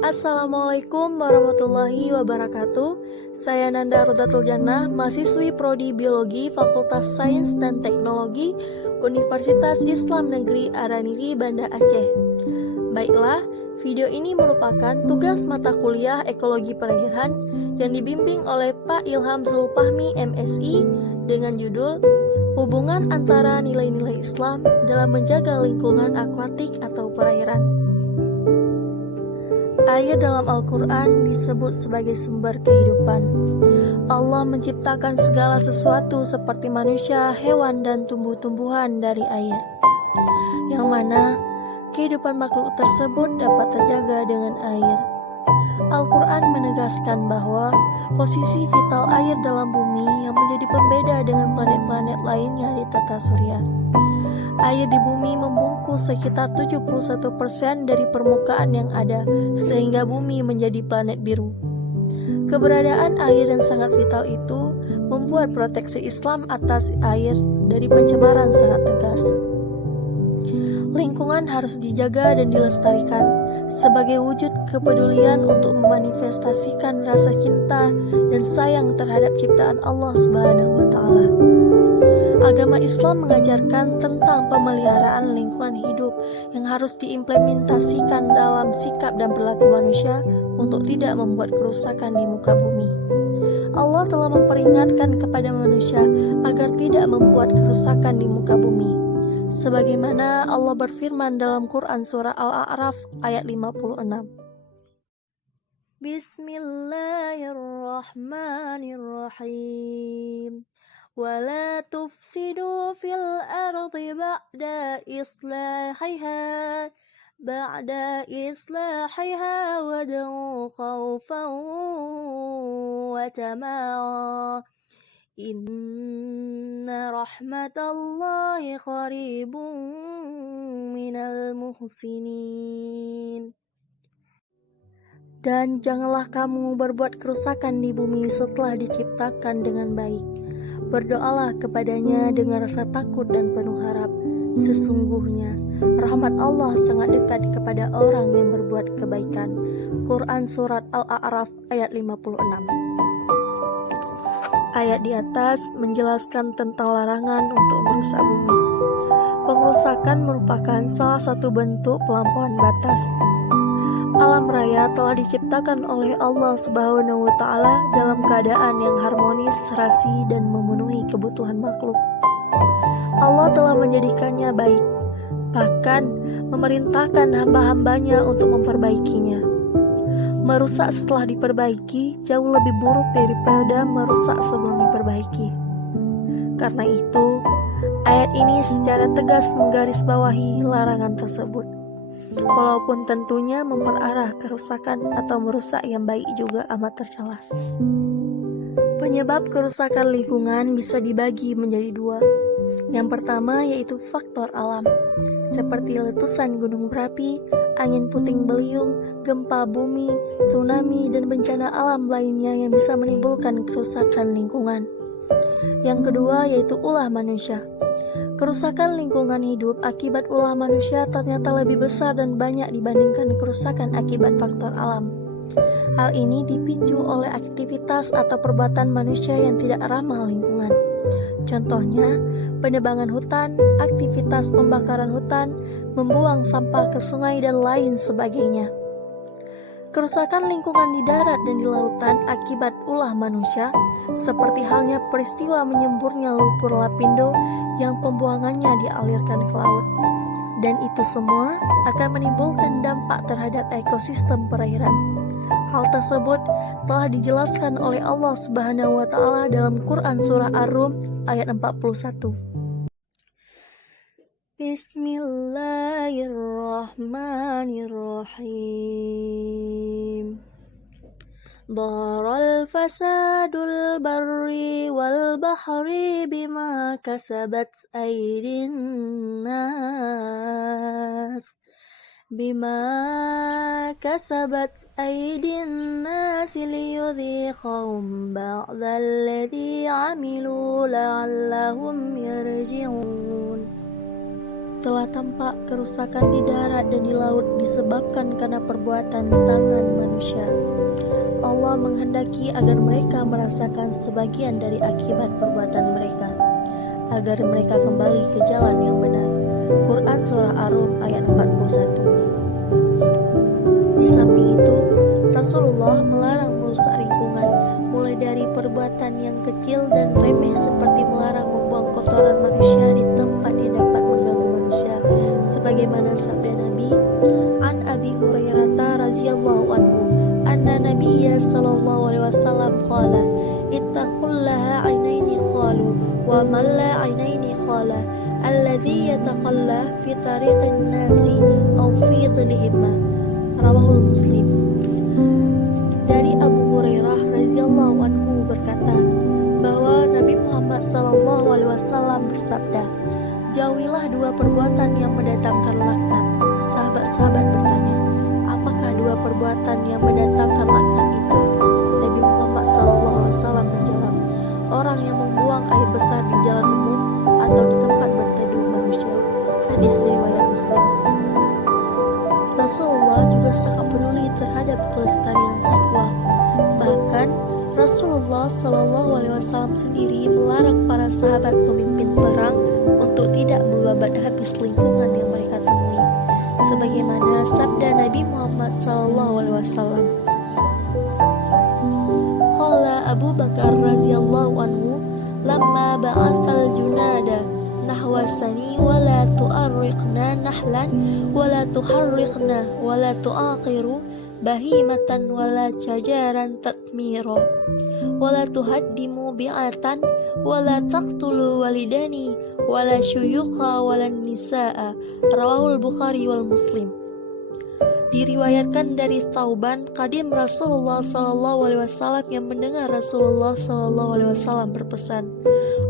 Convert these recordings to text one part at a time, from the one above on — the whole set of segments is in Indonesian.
Assalamualaikum warahmatullahi wabarakatuh. Saya Nanda Rodatul Jannah, mahasiswi Prodi Biologi Fakultas Sains dan Teknologi Universitas Islam Negeri Araniri, Banda Aceh. Baiklah, video ini merupakan tugas mata kuliah Ekologi Perairan yang dibimbing oleh Pak Ilham Zulfahmi MSI dengan judul Hubungan antara nilai-nilai Islam dalam menjaga lingkungan akuatik atau perairan. Air dalam Al-Quran disebut sebagai sumber kehidupan. Allah menciptakan segala sesuatu seperti manusia, hewan, dan tumbuh-tumbuhan dari air, yang mana kehidupan makhluk tersebut dapat terjaga dengan air. Al-Quran menegaskan bahwa posisi vital air dalam bumi yang menjadi pembeda dengan planet-planet lainnya di tata surya. Air di bumi membungkus sekitar 71% dari permukaan yang ada, sehingga bumi menjadi planet biru. Keberadaan air yang sangat vital itu membuat proteksi Islam atas air dari pencemaran sangat tegas. Lingkungan harus dijaga dan dilestarikan sebagai wujud kepedulian untuk memanifestasikan rasa cinta dan sayang terhadap ciptaan Allah Subhanahu wa Ta'ala. Agama Islam mengajarkan tentang pemeliharaan lingkungan hidup yang harus diimplementasikan dalam sikap dan perilaku manusia untuk tidak membuat kerusakan di muka bumi. Allah telah memperingatkan kepada manusia agar tidak membuat kerusakan di muka bumi. Sebagaimana Allah berfirman dalam Quran surah Al-A'raf ayat 56. Bismillahirrahmanirrahim. ولا تفسدوا في الأرض بعد إصلاحها وادعوا خوفا وطمعا إن رحمة الله قريب من المحسنين. Dan janganlah kamu berbuat kerusakan di bumi setelah diciptakan dengan baik. Berdoalah kepadanya dengan rasa takut dan penuh harap. Sesungguhnya rahmat Allah sangat dekat kepada orang yang berbuat kebaikan. Quran Surat Al-A'raf ayat 56. Ayat di atas menjelaskan tentang larangan untuk merusak bumi. Pengerusakan merupakan salah satu bentuk pelampauan batas. Alam raya telah diciptakan oleh Allah Subhanahu wa Ta'ala dalam keadaan yang harmonis, serasi, dan memenuhi kebutuhan makhluk. Allah telah menjadikannya baik, bahkan memerintahkan hamba-hambanya untuk memperbaikinya. Merusak setelah diperbaiki jauh lebih buruk daripada merusak sebelum diperbaiki. Karena itu, ayat ini secara tegas menggarisbawahi larangan tersebut. Walaupun tentunya memperarah kerusakan atau merusak yang baik juga amat tercela. Penyebab kerusakan lingkungan bisa dibagi menjadi dua. Yang pertama yaitu faktor alam, seperti letusan gunung berapi, angin puting beliung, gempa bumi, tsunami, dan bencana alam lainnya yang bisa menimbulkan kerusakan lingkungan. Yang kedua yaitu ulah manusia. Kerusakan lingkungan hidup akibat ulah manusia ternyata lebih besar dan banyak dibandingkan kerusakan akibat faktor alam. Hal ini dipicu oleh aktivitas atau perbuatan manusia yang tidak ramah lingkungan. Contohnya, penebangan hutan, aktivitas pembakaran hutan, membuang sampah ke sungai, dan lain sebagainya. Kerusakan lingkungan di darat dan di lautan akibat ulah manusia, seperti halnya peristiwa menyemburnya lumpur lapindo yang pembuangannya dialirkan ke laut. Dan itu semua akan menimbulkan dampak terhadap ekosistem perairan. Hal tersebut telah dijelaskan oleh Allah Subhanahu wa Ta'ala dalam Quran surah Ar-Rum ayat 41. Bismillahirrahmanirrahim. Dharal fasadul barri wal bahri bima kasabat aydin nas liyudhiqahum ba'dalladhi amilu la'allahum yarji'un. Telah tampak kerusakan di darat dan di laut disebabkan karena perbuatan tangan manusia. Allah menghendaki agar mereka merasakan sebagian dari akibat perbuatan mereka, agar mereka kembali ke jalan yang benar. Quran Surah Ar-Rum ayat 41. Di samping itu, Rasulullah melarang merusak lingkungan, mulai dari perbuatan yang kecil dan remeh seperti melarang membuang kotoran manusia di tempat yang dapat mengganggu manusia, sebagaimana sabda Nabi, An Abi Hurairah radhiyallahu anhu, anna Nabiyya sallallahu alaihi wasallam qala, ittaqullaha ainaini qalu, wa man la ainaini qala, alladhi yataqalla fi tariqin nasi aw fi dhillihim. Rawahul Muslim. Dari Abu Hurairah radhiyallahu anhu berkata bahwa Nabi Muhammad sallallahu alaihi wasallam bersabda, jauhilah dua perbuatan yang mendatangkan laknat. Sahabat-sahabat bertanya, apakah dua perbuatan yang mendatangkan laknat itu? Nabi Muhammad sallallahu alaihi wasallam menjawab, orang yang membuang air besar di jalan umum atau di tempat berteduh manusia. Hadis riwayat Muslim. Rasulullah juga sangat peduli terhadap kelestarian satwa. Bahkan Rasulullah Shallallahu Alaihi Wasallam sendiri melarang para sahabat pemimpin perang untuk tidak membabat habis lingkungan yang mereka temui, sebagaimana sabda Nabi Muhammad Shallallahu Alaihi Wasallam. Qala Abu Bakar radhiyallahu anhu, lamma ba'atsal junada nahwasani wala tu'arriqna nahlan wala tuharriqna wala tu'aqiru bahimatan wala jajaran tatmiro wala tuhaddimu bi'atan wala taqtulu walidani wala syuyukha wala nisa'a. Rawahul Bukhari wal Muslim. Diriwayatkan dari Thauban, kadim Rasulullah Sallallahu Alaihi Wasallam, yang mendengar Rasulullah Sallallahu Alaihi Wasallam berpesan,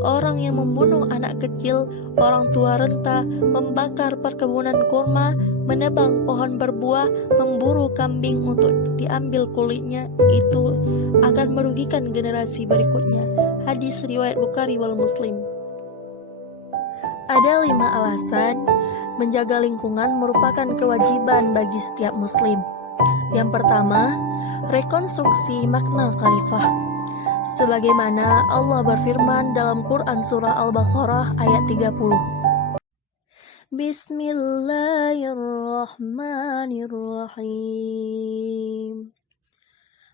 orang yang membunuh anak kecil, orang tua renta, membakar perkebunan kurma, menebang pohon berbuah, memburu kambing untuk diambil kulitnya, itu akan merugikan generasi berikutnya. Hadis riwayat Bukhari wal Muslim. Ada 5 alasan menjaga lingkungan merupakan kewajiban bagi setiap muslim. Yang pertama, rekonstruksi makna khalifah. Sebagaimana Allah berfirman dalam Quran Surah Al-Baqarah ayat 30. Bismillahirrahmanirrahim.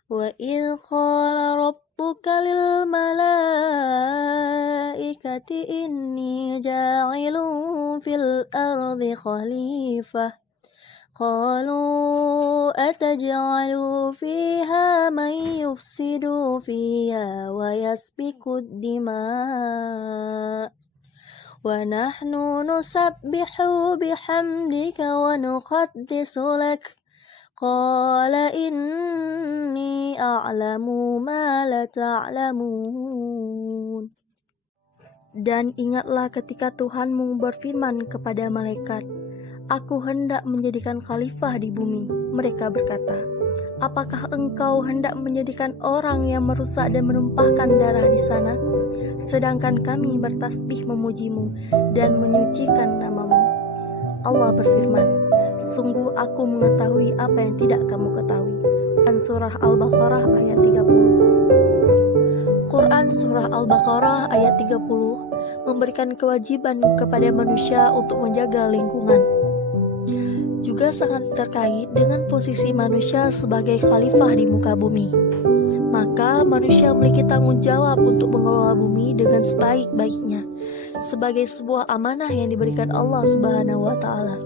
Wa idh qala rabbuka lil malaikati inni ja'ilun fil ardi khalifah qalu ataj'alu fiha man yufsidu fiha wa yasfiku dima wa nahnu nusabbihu bihamdika wa nuqaddisu lak qala inni a'lamu ma la ta'lamun. Dan ingatlah ketika Tuhanmu berfirman kepada malaikat, aku hendak menjadikan khalifah di bumi. Mereka berkata, apakah engkau hendak menjadikan orang yang merusak dan menumpahkan darah di sana? Sedangkan kami bertasbih memujimu dan menyucikan namamu. Allah berfirman, sungguh aku mengetahui apa yang tidak kamu ketahui. Quran Surah Al-Baqarah ayat 30. Quran Surah Al-Baqarah ayat 30 memberikan kewajiban kepada manusia untuk menjaga lingkungan. Juga sangat terkait dengan posisi manusia sebagai khalifah di muka bumi. Maka manusia memiliki tanggung jawab untuk mengelola bumi dengan sebaik-baiknya, sebagai sebuah amanah yang diberikan Allah Subhanahu wa Ta'ala.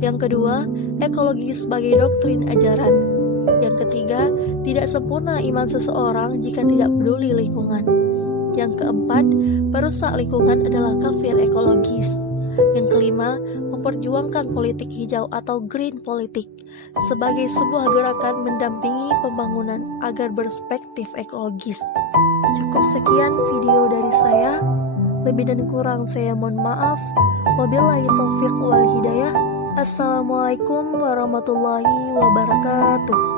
Yang kedua, ekologi sebagai doktrin ajaran. Yang ketiga, tidak sempurna iman seseorang jika tidak peduli lingkungan. Yang keempat, perusak lingkungan adalah kafir ekologis. Yang kelima, memperjuangkan politik hijau atau green politik sebagai sebuah gerakan mendampingi pembangunan agar berperspektif ekologis. Cukup sekian video dari saya. Lebih dan kurang saya mohon maaf. Wabillahi taufiq wal hidayah. Assalamualaikum warahmatullahi wabarakatuh.